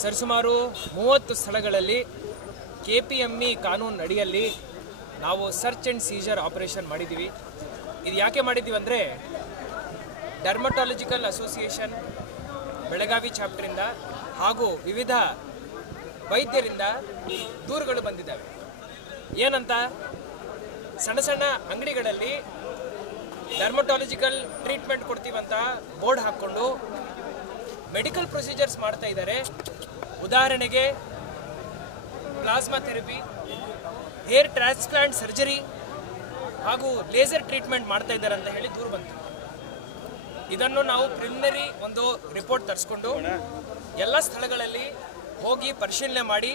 ಸರಿಸುಮಾರು 30 ಸ್ಥಳಗಳಲ್ಲಿ KPME ಕಾನೂನು ಅಡಿಯಲ್ಲಿ ನಾವು ಸರ್ಚ್ ಆ್ಯಂಡ್ ಸೀಜರ್ ಆಪರೇಷನ್ ಮಾಡಿದ್ದೀವಿ. ಇದು ಯಾಕೆ ಮಾಡಿದ್ದೀವಿ ಅಂದರೆ ಡರ್ಮಟಾಲಜಿಕಲ್ ಅಸೋಸಿಯೇಷನ್ ಬೆಳಗಾವಿ ಚಾಪ್ಟರಿಂದ ಹಾಗೂ ವಿವಿಧ ವೈದ್ಯರಿಂದ ದೂರುಗಳು ಬಂದಿದ್ದಾವೆ. ಏನಂತ, ಸಣ್ಣ ಸಣ್ಣ ಅಂಗಡಿಗಳಲ್ಲಿ ಡರ್ಮಟಾಲಜಿಕಲ್ ಟ್ರೀಟ್ಮೆಂಟ್ ಕೊಡ್ತೀವಂತ ಬೋರ್ಡ್ ಹಾಕ್ಕೊಂಡು ಮೆಡಿಕಲ್ ಪ್ರೊಸೀಜರ್ಸ್ ಮಾಡ್ತಾ ಇದ್ದಾರೆ. ಉದಾಹರಣೆಗೆ plasma therapy, hair transplant surgery ಹಾಗೂ ಲೇಸರ್ ಟ್ರೀಟ್ಮೆಂಟ್ ಮಾಡ್ತಾ ಇದ್ದಾರೆ ಅಂತ ಹೇಳಿ ದೂರು ಬಂತು. ಇದನ್ನು ನಾವು ಪ್ರಿಲಿಮಿನರಿ ಒಂದು ರಿಪೋರ್ಟ್ ತರಿಸ್ಕೊಂಡು ಎಲ್ಲ ಸ್ಥಳಗಳಲ್ಲಿ ಹೋಗಿ ಪರಿಶೀಲನೆ ಮಾಡಿ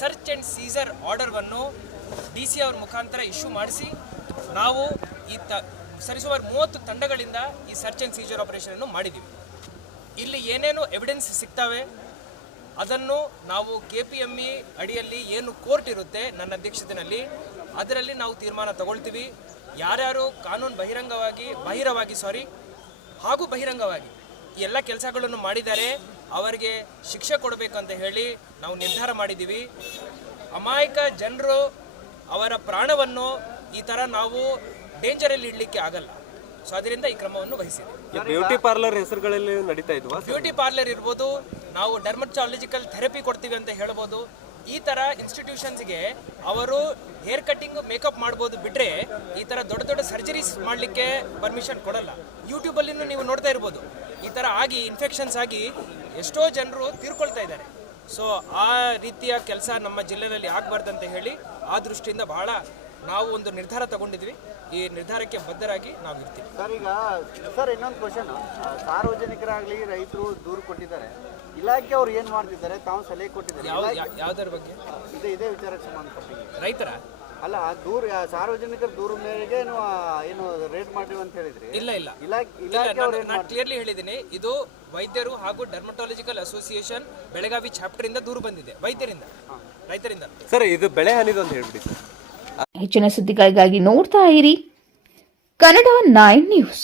ಸರ್ಚ್ ಆ್ಯಂಡ್ ಸೀಸರ್ ಆರ್ಡರ್ವನ್ನು DC ಅವ್ರ ಮುಖಾಂತರ ಇಶ್ಯೂ ಮಾಡಿಸಿ ನಾವು ಈ ಸರಿಸುಮಾರು 30 ತಂಡಗಳಿಂದ ಈ ಸರ್ಚ್ ಆ್ಯಂಡ್ ಸೀಜರ್ ಆಪರೇಷನನ್ನು ಮಾಡಿದ್ದೀವಿ. ಇಲ್ಲಿ ಏನೇನು ಎವಿಡೆನ್ಸ್ ಸಿಗ್ತವೆ ಅದನ್ನು ನಾವು KPME ಅಡಿಯಲ್ಲಿ ಏನು ಕೋರ್ಟ್ ಇರುತ್ತೆ ನನ್ನ ಅಧ್ಯಕ್ಷತೆಯಲ್ಲಿ ಅದರಲ್ಲಿ ನಾವು ತೀರ್ಮಾನ ತಗೊಳ್ತೀವಿ. ಯಾರ್ಯಾರು ಕಾನೂನು ಬಾಹಿರವಾಗಿ ಹಾಗೂ ಬಹಿರಂಗವಾಗಿ ಈ ಎಲ್ಲ ಕೆಲಸಗಳನ್ನು ಮಾಡಿದ್ದಾರೆ ಅವರಿಗೆ ಶಿಕ್ಷೆ ಕೊಡಬೇಕಂತ ಹೇಳಿ ನಾವು ನಿರ್ಧಾರ ಮಾಡಿದ್ದೀವಿ. ಅಮಾಯಕ ಜನರು ಅವರ ಪ್ರಾಣವನ್ನು ಈ ಥರ ನಾವು ಡೇಂಜರಲ್ಲಿ ಇಡಲಿಕ್ಕೆ ಆಗಲ್ಲ. ಸೊ ಅದರಿಂದ ಈ ಕ್ರಮವನ್ನು ವಹಿಸಿದ್ದೀವಿ. ಬ್ಯೂಟಿ ಪಾರ್ಲರ್ ಹೆಸರುಗಳಲ್ಲಿ ನಡೀತಾ ಇದ್ವಾ? ಬ್ಯೂಟಿ ಪಾರ್ಲರ್ ಇರ್ಬೋದು, ನಾವು ಡರ್ಮಟಾಲಜಿಕಲ್ ಥೆರಪಿ ಕೊಡ್ತೀವಿ ಅಂತ ಹೇಳ್ಬೋದು. ಈ ಥರ ಇನ್ಸ್ಟಿಟ್ಯೂಷನ್ಸ್ಗೆ ಅವರು ಹೇರ್ ಕಟ್ಟಿಂಗ್ ಮೇಕಪ್ ಮಾಡ್ಬೋದು ಬಿಟ್ಟರೆ ಈ ಥರ ದೊಡ್ಡ ದೊಡ್ಡ ಸರ್ಜರೀಸ್ ಮಾಡಲಿಕ್ಕೆ ಪರ್ಮಿಷನ್ ಕೊಡಲ್ಲ. ಯೂಟ್ಯೂಬಲ್ಲಿನೂ ನೀವು ನೋಡ್ತಾ ಇರ್ಬೋದು, ಈ ಥರ ಆಗಿ ಇನ್ಫೆಕ್ಷನ್ಸ್ ಆಗಿ ಎಷ್ಟೋ ಜನರು ತೀರ್ಕೊಳ್ತಾ ಇದ್ದಾರೆ. ಸೊ ಆ ರೀತಿಯ ಕೆಲಸ ನಮ್ಮ ಜಿಲ್ಲೆಯಲ್ಲಿ ಆಗಬಾರ್ದಂತ ಹೇಳಿ ಆ ದೃಷ್ಟಿಯಿಂದ ಬಹಳ ನಾವು ಒಂದು ನಿರ್ಧಾರ ತಗೊಂಡಿದ್ವಿ. ಈ ನಿರ್ಧಾರಕ್ಕೆ ಬದ್ಧರಾಗಿ ನಾವು ಇರ್ತೀವಿ. ಸರ್ ಇನ್ನೊಂದು ಕ್ವಶನ್, ಸಾರ್ವಜನಿಕರಾಗಲಿ ರೈತರು ದೂರು ಕೊಟ್ಟಿದ್ದಾರೆ, ಇಲಾಖೆ ಅವ್ರು ಏನು ಮಾಡ್ತಿದ್ದಾರೆ, ತಾವು ಸಲಹೆ ಕೊಟ್ಟಿದ್ದಾರೆ ಯಾವುದರ ಬಗ್ಗೆ? ಇದೇ ವಿಚಾರಕ್ಕೆ ಸಂಬಂಧಪಟ್ಟ ರೈತರ ಅಲ್ಲ ದೂರ ಸಾರ್ವಜನಿಕರ ದೂರ ಮೇರೆಗೆ ಏನು ರೇಡ್ ಮಾಡಿವಿ ಅಂತ ಹೇಳಿದ್ರಿ? ಇಲ್ಲ ನಾನು ಕ್ಲಿಯರ್ಲಿ ಹೇಳಿದ್ದೀನಿ. ಇದು ವೈದ್ಯರು ಹಾಗೂ ಡರ್ಮಟಾಲಜಿಕಲ್ ಅಸೋಸಿಯೇಷನ್ ಬೆಳಗಾವಿ ಚಾಪ್ಟರ್ ಇಂದ ದೂರು ಬಂದಿದೆ, ವೈದ್ಯರಿಂದ, ರೈತರಿಂದ. ಸರ್ ಇದು ಬೆಳೆ ಹಾನಿದು ಅಂತ ಹೇಳ್ಬಿಡಿ. ಹೆಚ್ಚಿನ ಸುದ್ದಿಗಳಿಗಾಗಿ ನೋಡ್ತಾ ಇರಿ ಕನ್ನಡ 9 ನ್ಯೂಸ್.